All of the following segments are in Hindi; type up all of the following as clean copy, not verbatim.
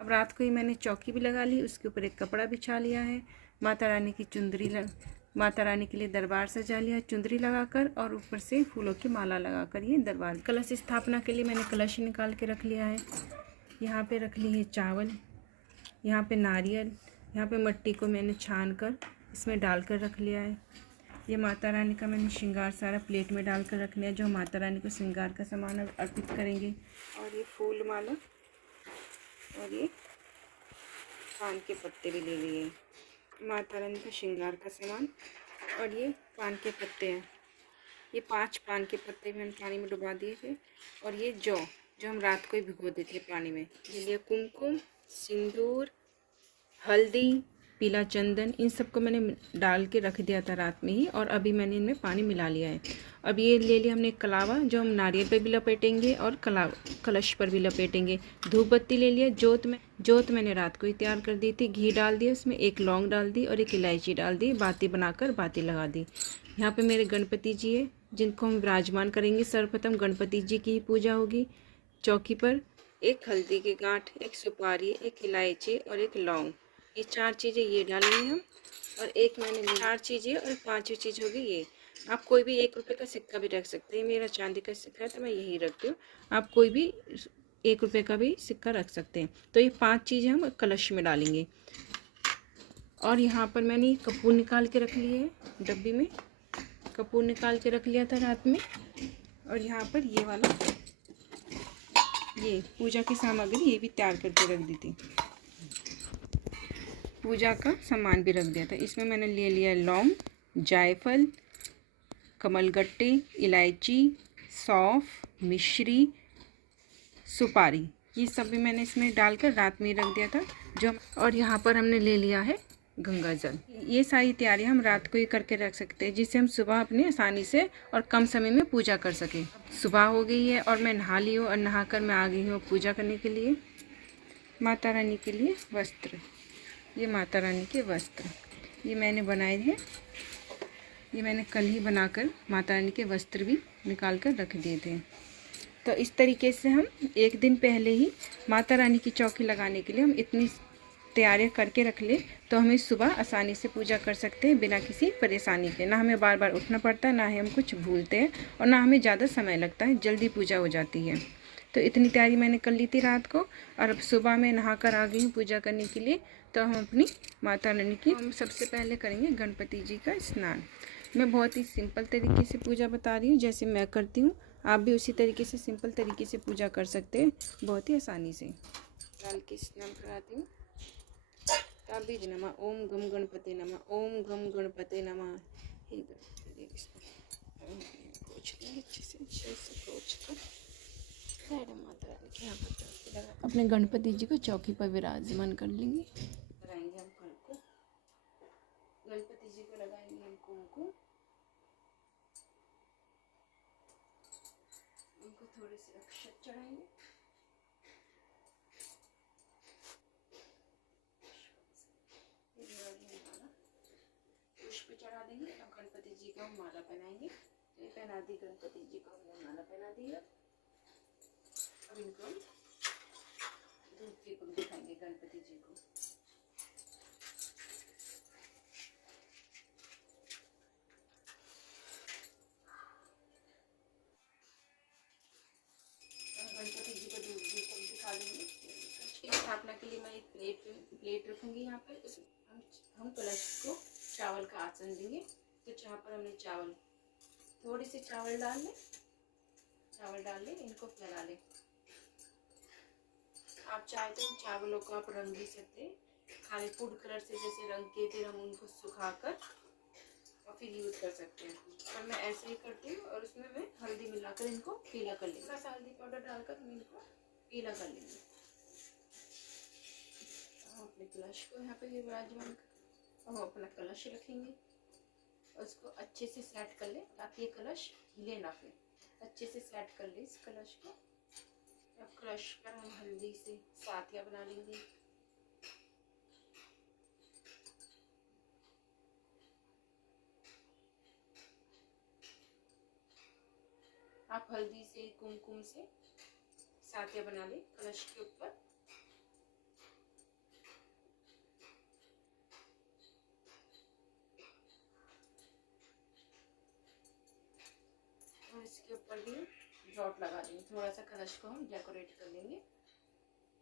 अब रात को ही मैंने चौकी भी लगा ली, उसके ऊपर एक कपड़ा बिछा लिया है। माता रानी की माता रानी के लिए दरबार सजा लिया चुंदरी लगाकर, और ऊपर से फूलों की माला लगाकर ये दरबार। कलश स्थापना के लिए मैंने कलश निकाल के रख लिया है। यहाँ पे रख ली है चावल, यहाँ पे नारियल, यहाँ पे मट्टी को मैंने छान कर इसमें डालकर रख लिया है। ये माता रानी का मैंने श्रृंगार सारा प्लेट में डालकर रख लिया, जो माता रानी को श्रृंगार का सामान अर्पित करेंगे। और ये फूल माला और ये पान के पत्ते भी ले लिए, माता रानी का श्रृंगार का सामान। और ये पान के पत्ते हैं, ये 5 पान के पत्ते मैंने पानी में डुबा दिए थे। और ये जो हम रात को ही भिगो देते पानी में। ये लिए कुमकुम, सिंदूर, हल्दी, पीला चंदन, इन सबको मैंने डाल के रख दिया था रात में ही, और अभी मैंने इनमें पानी मिला लिया है। अब ये ले लिया हमने कलावा, जो हम नारियल पे भी लपेटेंगे और कलश पर भी लपेटेंगे। धूप बत्ती ले लिया, जोत मैंने रात को ही तैयार कर दी थी। घी डाल दिया, उसमें एक लौंग डाल दी और एक इलायची डाल दी, बाती बनाकर बाती लगा दी। यहाँ पे मेरे गणपति जी है, जिनको हम विराजमान करेंगे। सर्वप्रथम गणपति जी की ही पूजा होगी। चौकी पर एक हल्दी की गांठ, एक सुपारी, एक इलायची और एक लौंग, ये 4 चीज़ें ये डालेंगे हम। और एक मैंने 4 चीज़ें और 5वीं चीज़ होगी ये। आप कोई भी 1 रुपये का सिक्का भी रख सकते हैं, मेरा चांदी का सिक्का है तो मैं यही रखती हूँ। आप कोई भी 1 रुपये का भी सिक्का रख सकते हैं। तो ये 5 चीज़ें हम कलश में डालेंगे। और यहाँ पर मैंने कपूर निकाल के रख लिए है, डब्बी में कपूर निकाल के रख लिया था रात में। और यहाँ पर ये वाला ये पूजा की सामग्री ये भी तैयार करके रख दी थी, पूजा का सामान भी रख दिया था। इसमें मैंने ले लिया लौंग, जायफल, कमलगट्टे, इलायची, सौंफ, मिश्री, सुपारी, ये सब भी मैंने इसमें डालकर रात में ही रख दिया था। और यहाँ पर हमने ले लिया है गंगा जल। ये सारी तैयारियां हम रात को ही करके रख सकते हैं, जिससे हम सुबह अपनी आसानी से और कम समय में पूजा कर सकें। सुबह हो गई है और मैं नहा ली हूँ, और नहाकर मैं आ गई हूँ पूजा करने के लिए। माता रानी के लिए वस्त्र, ये माता रानी के वस्त्र ये मैंने बनाए हैं। ये मैंने कल ही बनाकर माता रानी के वस्त्र भी निकाल कर रख दिए थे। तो इस तरीके से हम एक दिन पहले ही माता रानी की चौकी लगाने के लिए हम इतनी तैयारियां करके रख ले, तो हमें सुबह आसानी से पूजा कर सकते हैं बिना किसी परेशानी के। ना हमें बार बार उठना पड़ता है, ना ही हम कुछ भूलते हैं, और ना हमें ज़्यादा समय लगता है, जल्दी पूजा हो जाती है। तो इतनी तैयारी मैंने कर ली थी रात को, और अब सुबह में नहाकर आ गई हूँ पूजा करने के लिए। तो हम अपनी माता रानी की हम सबसे पहले करेंगे गणपति जी का स्नान। मैं बहुत ही सिंपल तरीके से पूजा बता रही हूँ, जैसे मैं करती हूँ आप भी उसी तरीके से सिंपल तरीके से पूजा कर सकते हैं, बहुत ही आसानी से। डाल के स्नान कराती हूँ। तभी नमः, ओम गम गणपते नमः, ओम गम गणपते नमः। हे गणपति देवी पोछ लेंगे अच्छे से पोछ कर माता रानी के यहाँ पर लगा अपने गणपति जी को चौकी पर विराजमान कर लेंगे। लगाएंगे हम फल को, गणपति जी को लगाएंगे हम कुमकुम, उनको थोड़े से अक्षत चढ़ाएंगे। पुष्प चढ़ा देंगे। अब गणपति जी को हम माला पहनाएंगे। ये पहना दी गणपति जी को, हमने माला पहना दी है। अब इनको हम धूप दीपक दिखाएंगे गणपति जी को। गणपति जी को धूप दीपक दिखा देंगे। इसकी स्थापना के लिए मैं एक प्लेट रखूंगी। यहाँ पर हम कलश को चावल का आसन देंगे। तो यहाँ पर हमने चावल, थोड़ी सी चावल डाल लें, इनको फैला लें। आप चाहे तो इन चावलों को आप रंग भी सकते हैं, खाली फूड कलर से जैसे रंग के, फिर हम उनको सुखाकर और फिर यूज कर सकते हैं। पर मैं ऐसे ही करती हूँ, और उसमें मैं हल्दी मिलाकर इनको पीला कर लेंगे। थोड़ा सा हल्दी पाउडर डालकर हम इनको पीला कर लेंगे। हम अपने कलश को यहाँ पे विराजमान, हम अपना कलश रखेंगे और उसको अच्छे से सेट कर ले, ताकि ये कलश हिले ना। फिर अच्छे से सेट कर ले इस कलश को। अब कलश पर हम हल्दी से सातिया बना लेंगे। आप हल्दी से, कुमकुम से सातिया बना लें कलश के ऊपर। इसके ऊपर भी डॉट लगा देंगे, थोड़ा सा कलश को हम डेकोरेट कर लेंगे।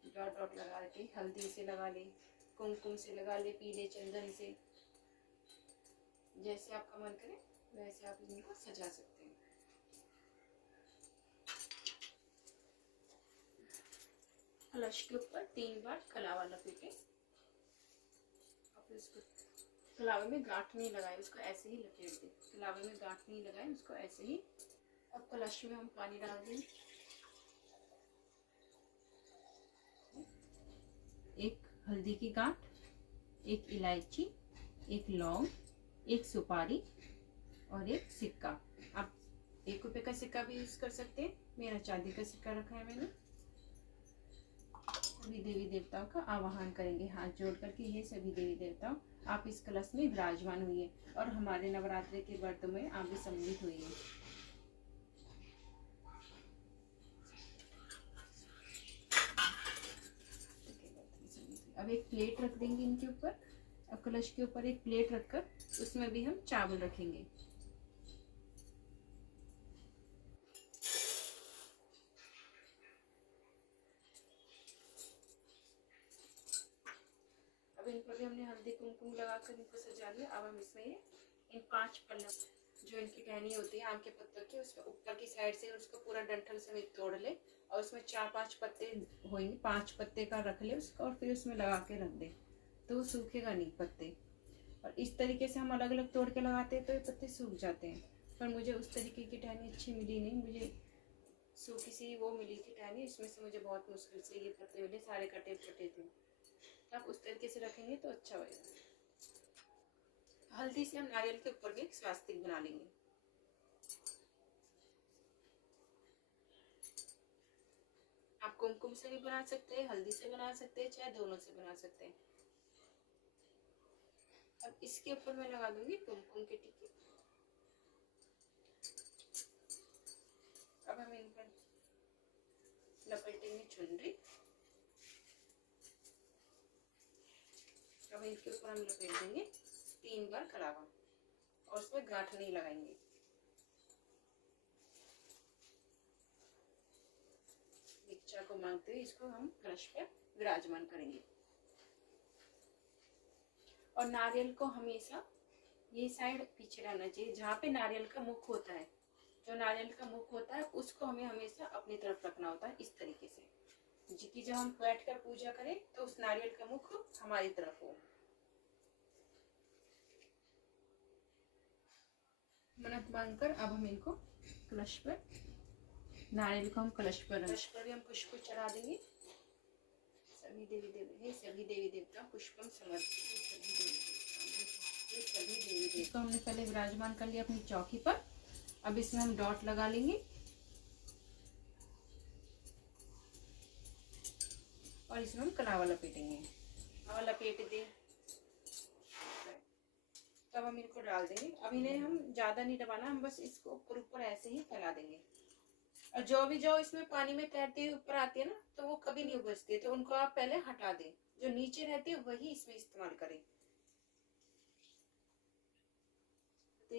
डॉट डॉट लगा के हल्दी से लगा ले, कुमकुम से लगा ले, पीले चंदन से, जैसे आपका मन करे वैसे आप इनको सजा सकते हैं। कलश के ऊपर 3 बार कलावा लपेटे। अब इसको कलावे में गांठ नहीं लगाए, उसको ऐसे ही लपेट दे। कलावे में गांठ नहीं लगाए, उसको ऐसे ही। अब कलश में हम पानी डाल दें। एक हल्दी की गांठ, एक इलायची, एक लौंग, एक सुपारी और एक सिक्का। आप 1 रुपए का सिक्का भी यूज कर सकते हैं। मेरा चांदी का सिक्का रखा है मैंने। सभी देवी देवताओं का आवाहन करेंगे हाथ जोड़ करके। ये सभी देवी देवताओं आप इस कलश में विराजमान हुई और हमारे नवरात्रि के व्रत में आप भी सम्मिलित हुई है। अब एक प्लेट रख देंगे इनके ऊपर। अब कलश के ऊपर एक प्लेट रखकर उसमें भी हम चावल रखेंगे। अब इन पर भी हमने हल्दी कुमकुम लगाकर इनको सजा लिया। अब हम इसमें इन 5 पल्लव जो इनकी टहनी होती है आम के पत्तों की, उसमें ऊपर की साइड से उसको पूरा डंठल समेत तोड़ ले और उसमें 4-5 पत्ते होंगे, 5 पत्ते का रख ले उसको और फिर उसमें लगा के रख दे तो वो सूखेगा नहीं पत्ते। और इस तरीके से हम अलग अलग तोड़ के लगाते हैं तो ये पत्ते सूख जाते हैं। पर मुझे उस तरीके की टहनी अच्छी मिली नहीं, मुझे सूखी सी वो मिली थी टहनी। इसमें से मुझे बहुत मुश्किल से ये पत्ते मिले, सारे कटे फटे थे। आप उस तरीके से रखेंगे तो अच्छा होगा। हल्दी से हम नारियल के ऊपर भी एक स्वास्तिक बना लेंगे। आप कुमकुम से भी बना सकते हैं, हल्दी से बना सकते हैं, चाहे दोनों से बना सकते हैं। अब इसके ऊपर मैं लगा दूंगी कुमकुम के टीके। अब हम इन पर लपेटेंगे चुनरी। अब इनके ऊपर हम लपेट देंगे 3 बार कलावा और उसमें गांठ नहीं लगाएंगे। इच्छा को मांगते हुए इसको हम कलश पर विराजमान करेंगे। और नारियल को हमेशा ये साइड पीछे रहना चाहिए, जहाँ पे नारियल का मुख होता है। जो नारियल का मुख होता है उसको हमें हमेशा अपनी तरफ रखना होता है, इस तरीके से कि जब हम बैठकर पूजा करें तो उस नारियल का मुख हमारी तरफ हो। मन्नत मांगकर अब हम इनको कलश पर, नारियल को हम कलश पर भी हम पुष्प चढ़ा देंगे। सभी देवी देवता पुष्पम समर्पित। सभी देवी देवता हमने पहले विराजमान कर लिया अपनी चौकी पर। अब इसमें हम डॉट लगा लेंगे और इसमें हम कलावा लपेटेंगे। कलावा लपेट दें तब हम इनको डाल देंगे। अब इन्हें हम ज्यादा नहीं दबाना, हम बस इसको ऊपर ऊपर ऐसे ही फैला देंगे। और जो इसमें पानी में तैरती हुई ऊपर आती है ना, तो वो कभी नहीं उबजती, तो उनको आप पहले हटा दें। जो नीचे रहती है वही इसमें इस्तेमाल करें। तो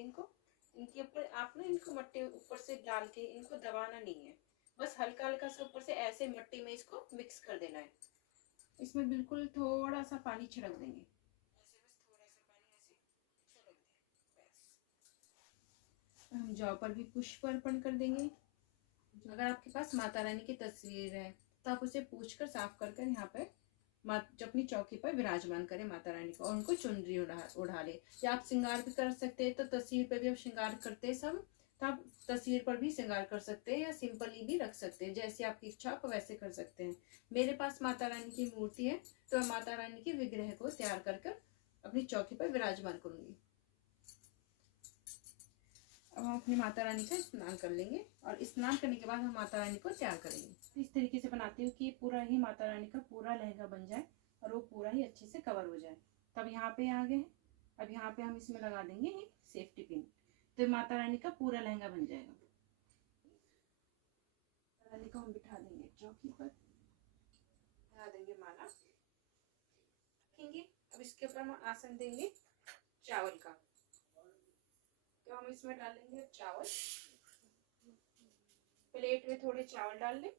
इनके ऊपर आप ना इनको मट्टी ऊपर से डाल के इनको दबाना नहीं है, बस हल्का हल्का से ऊपर से ऐसे मट्टी में इसको मिक्स कर देना है। इसमें बिल्कुल थोड़ा सा पानी छिड़क देंगे, ऐसे बस थोड़ा सा पानी ऐसे छिड़क दें बस। हम जौ पर भी पुष्प अर्पण कर देंगे। अगर आपके पास माता रानी की तस्वीर है तो आप उसे पूछकर साफ कर यहाँ पे जो अपनी चौकी पर विराजमान करें माता रानी को और उनको चुनरी उड़ा ले। या आप श्रृंगार भी कर सकते हैं, तो तस्वीर पर भी आप श्रृंगार करते हैं सब, तो आप तस्वीर पर भी श्रृंगार कर सकते हैं या सिंपली भी रख सकते हैं, जैसे आपकी इच्छा आप वैसे कर सकते हैं। मेरे पास माता रानी की मूर्ति है तो मैं माता रानी के विग्रह को तैयार कर अपनी चौकी पर विराजमान करूंगी। अब हम अपनी माता रानी का स्नान कर लेंगे और स्नान करने के बाद हम माता रानी को तैयार करेंगे। इस तरीके से बनाती हूँ कि पूरा ही माता रानी का पूरा लहंगा बन जाए और वो पूरा ही अच्छे से कवर हो जाए। तब यहाँ पे आ गए। अब यहाँ पे हम इसमें लगा देंगे एक सेफ्टी पिन, तो माता रानी का पूरा लहंगा बन जाएगा। माता रानी को हम बिठा देंगे चौकी पर, लगा देंगे माला, रखेंगे। अब इसके ऊपर हम आसन देंगे चावल का, तो हम इसमें डालेंगे चावल। प्लेट में थोड़े चावल डाल लें,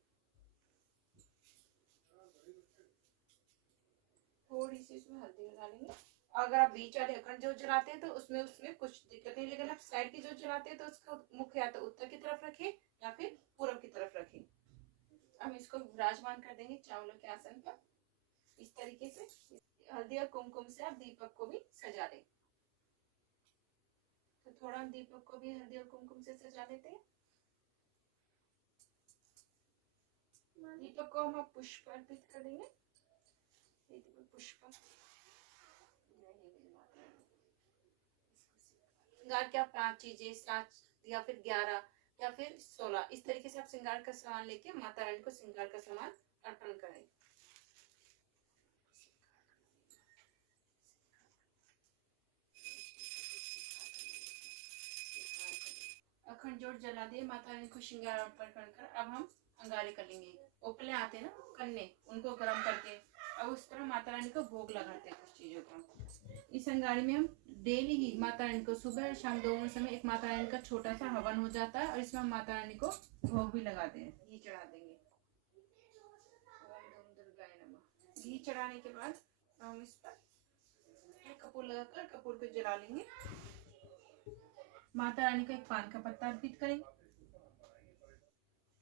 थोड़ी सी इसमें हल्दी डालेंगे। अगर आप बीच वाले अखंड जोत जलाते हैं तो उसमें कुछ दिक्कत नहीं, लेकिन आप साइड की जोत जलाते हैं तो उसका मुख या तो उत्तर की तरफ रखें या फिर पूर्व की तरफ रखें। हम इसको विराजमान कर देंगे चावलों के आसन पर इस तरीके से। हल्दी और कुमकुम से आप दीपक को भी सजा लें। तो थोड़ा दीपक को भी हल्दी और कुमकुम से सजा लेते हैं। दीपक को हम पुष्प अर्पित कर देंगे। पुष्प श्रृंगार के आप 5 चीजें, 7 या फिर 11 या फिर 16 इस तरीके से आप श्रृंगार का सामान लेके माता रानी को श्रृंगार का सामान अर्पण करें। अखंड जोत जला दिए, माता रानी को श्रृंगार अर्पण कर अब हम अंगारे कर लेंगे। उपले आते हैं ना कन्ने, उनको गर्म करके अब उस तरह माता रानी को भोग लगाते हैं कुछ चीजों का। इस अंगारे में हम डेली ही माता रानी को सुबह और शाम दोनों समय एक माता रानी का छोटा सा हवन हो जाता है और इसमें हम माता रानी को भोग भी लगाते हैं, घी चढ़ा देंगे। ओम दुर्गाय नमः। घी चढ़ाने के बाद हम इस पर कपूर लगाकर कपूर को जला लेंगे। माता रानी को एक पान का पत्ता अर्पित करेंगे,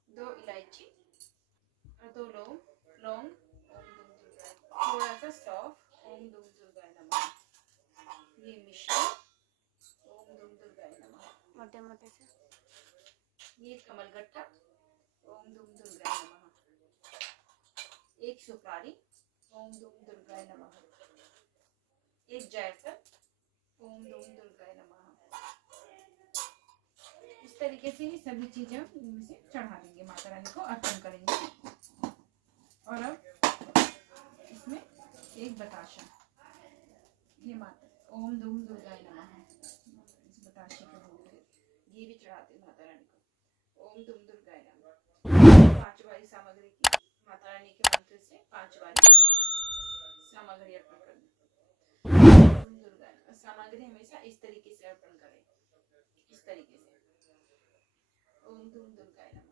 2 इलायची और 2 लौंग, थोड़ा सा सौंफ, ओम दुम दुर्गाय नमः। ये मिश्रण, ओम दुम दुर्गाय नमः। मोटे मोटे से ये कमलगट्टा, ओम दुम दुर्गाय नमः। एक सुपारी, ओम दुम दुर्गाय नमः। एक जायफल, ओम दुम दुर्गाय नमः। इस तरीके से ही सभी चीजें इनमें से चढ़ा देंगे, माता रानी को अर्पण करेंगे। और अब इसमें एक बताशा, ये माता ओम दुम दुर्गाय नमः। इस बताशे को घी भी चढ़ाते माता रानी को, ओम दुम दुर्गाय नमः। 5 बारी सामग्री की माता रानी के मंत्र से 5 बारी सामग्री अर्पण करना। दुम दुर्गाय सामग्री हमेशा इस तरीके से अर्पण करें, इस तरीके से। ओम दुम दुर्गाय नमः।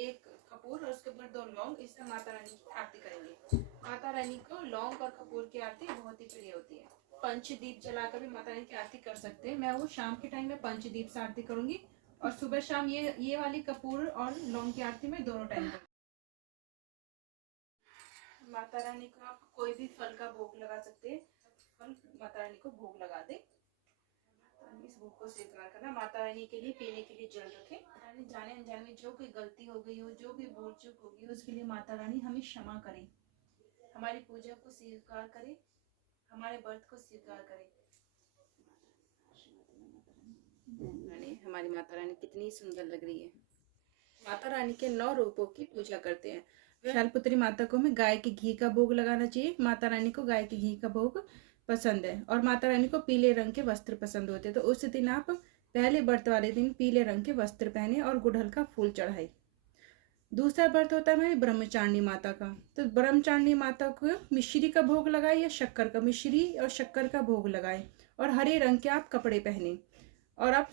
एक कपूर और उसके ऊपर 2 लौंग, इससे माता रानी की आरती करेंगे। माता रानी को लौंग और कपूर की आरती बहुत ही प्रिय होती है। पंचदीप जलाकर भी माता रानी की आरती कर सकते हैं। मैं वो शाम के टाइम में पंचदीप से आरती करूंगी और सुबह शाम ये वाली कपूर और लौंग की आरती में दोनों टाइम करूंगी। माता रानी को आप कोई भी फल का भोग लगा सकते हैं, फल माता रानी को भोग लगा दे। इस भोग को स्वीकार करना। माता रानी के लिए पीने के लिए जल रखें। रानी जाने अनजाने में जो कोई गलती हो गई हो, जो भी भूल चूक होगी, उसके लिए माता रानी हमें क्षमा करें, हमारी पूजा को स्वीकार करें, हमारे व्रत को स्वीकार करें। हमारी माता रानी कितनी सुंदर लग रही है। माता रानी के 9 रूपों की पूजा करते हैं। शैलपुत्री माता को हमें गाय के घी का भोग लगाना चाहिए। माता रानी को गाय के घी का भोग पसंद है और माता रानी को पीले रंग के वस्त्र पसंद होते हैं। तो उस दिन आप पहले व्रत वाले दिन पीले रंग के वस्त्र पहने और गुड़हल का फूल चढ़ाए। दूसरा व्रत होता है हमारी ब्रह्मचारिणी माता का। तो ब्रह्मचारिणी माता को मिश्री का भोग लगाए या शक्कर का, मिश्री और शक्कर का भोग लगाए और हरे रंग के आप कपड़े पहने। और आप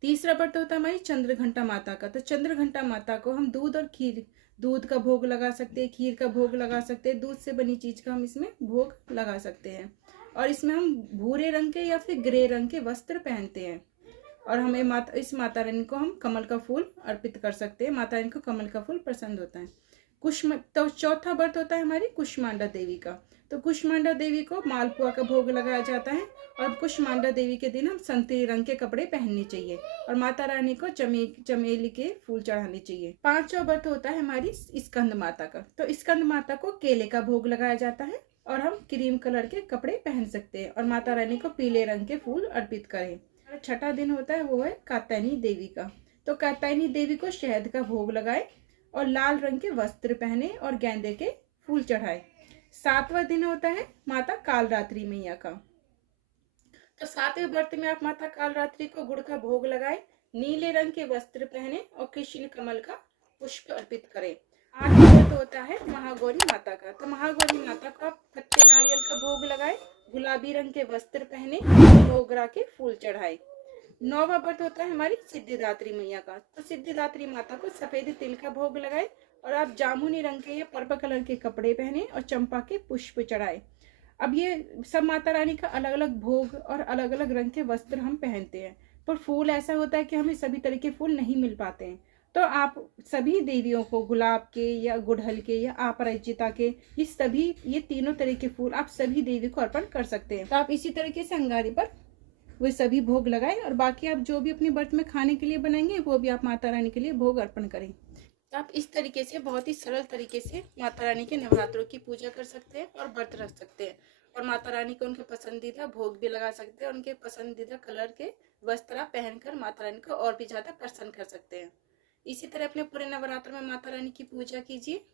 तीसरा व्रत होता है हमारी चंद्रघंटा माता का। तो चंद्रघंटा माता को हम दूध और खीर, दूध का भोग लगा सकते हैं, खीर का भोग लगा सकते हैं, दूध से बनी चीज का हम इसमें भोग लगा सकते हैं। और इसमें हम भूरे रंग के या फिर ग्रे रंग के वस्त्र पहनते हैं। और हमें इस माता रानी को हम कमल का फूल अर्पित कर सकते हैं। माता रानी को कमल का फूल पसंद होता है। तो चौथा व्रत होता है हमारी कुष्मांडा देवी का। तो कुष्मांडा देवी को मालपुआ का भोग लगाया जाता है और कुष्मांडा देवी के दिन हम संतरी रंग के कपड़े पहनने चाहिए और माता रानी को चमेली के फूल चढ़ाने चाहिए। 5वां व्रत होता है हमारी स्कंद माता का। तो स्कंद माता को केले का भोग लगाया जाता है और हम क्रीम कलर के कपड़े पहन सकते हैं और माता रानी को पीले रंग के फूल अर्पित करें। 6ठा दिन होता है वो है कात्यायनी देवी का। तो कात्यायनी देवी को शहद का भोग लगाए और लाल रंग के वस्त्र पहने और गेंदे के फूल चढ़ाए। 7वां दिन होता है माता कालरात्रि मैया का। तो 7वें व्रत में आप माता कालरात्रि को गुड़ का भोग लगाए, नीले रंग के वस्त्र पहने और कृष्ण कमल का पुष्प अर्पित करें। 8वां व्रत होता है महागौरी माता का। तो महागौरी माता को आप कच्चे नारियल का भोग लगाए, गुलाबी रंग के वस्त्र पहने, मोगरा के फूल चढ़ाए। 9वां व्रत होता है हमारी सिद्धिदात्री मैया का। तो सिद्धिदात्री माता को सफेद तिल का भोग लगाए और आप जामुनी रंग के या पर्पल कलर के कपड़े पहने और चंपा के पुष्प चढ़ाए। अब ये सब माता रानी का अलग अलग भोग और अलग अलग रंग के वस्त्र हम पहनते हैं, पर फूल ऐसा होता है कि हमें सभी तरह के फूल नहीं मिल पाते हैं। तो आप सभी देवियों को गुलाब के या गुड़हल के या अपराजिता के ये तीनों तरह के फूल आप सभी देवी को अर्पण कर सकते हैं। तो आप इसी तरीके से अंगारी पर वे सभी भोग लगाएं और बाकी आप जो भी अपने व्रत में खाने के लिए बनाएंगे वो भी आप माता रानी के लिए भोग अर्पण करें। तो आप इस तरीके से बहुत ही सरल तरीके से माता रानी के नवरात्रों की पूजा कर सकते हैं और व्रत रख सकते हैं और माता रानी को उनके पसंदीदा भोग भी लगा सकते हैं। उनके पसंदीदा कलर के वस्त्र पहनकर माता रानी को और भी ज़्यादा प्रसन्न कर सकते हैं। इसी तरह अपने पूरे नवरात्र में माता रानी की पूजा कीजिए,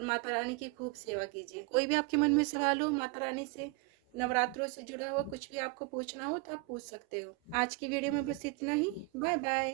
माता रानी की खूब सेवा कीजिए। कोई भी आपके मन में सवाल हो माता रानी से, नवरात्रों से जुड़ा हुआ कुछ भी आपको पूछना हो तो आप पूछ सकते हो। आज की वीडियो में बस इतना ही। Bye bye.